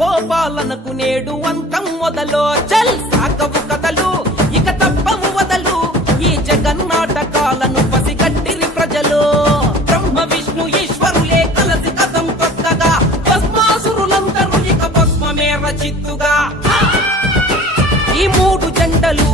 గోపాలనకు నేడు అంతం మొదలో చల్ సాగవు కథలు ఇక తప్పవు వదలు ఈ జగన్నాటకాలను పసిగట్టిరి ప్రజలు బ్రహ్మ విష్ణు ఈశ్వరులే కలసి కథం కొత్తగా భస్మాసురులందరూ ఇక భస్మమే రచిత్తుగా ఈ మూడు జంటలు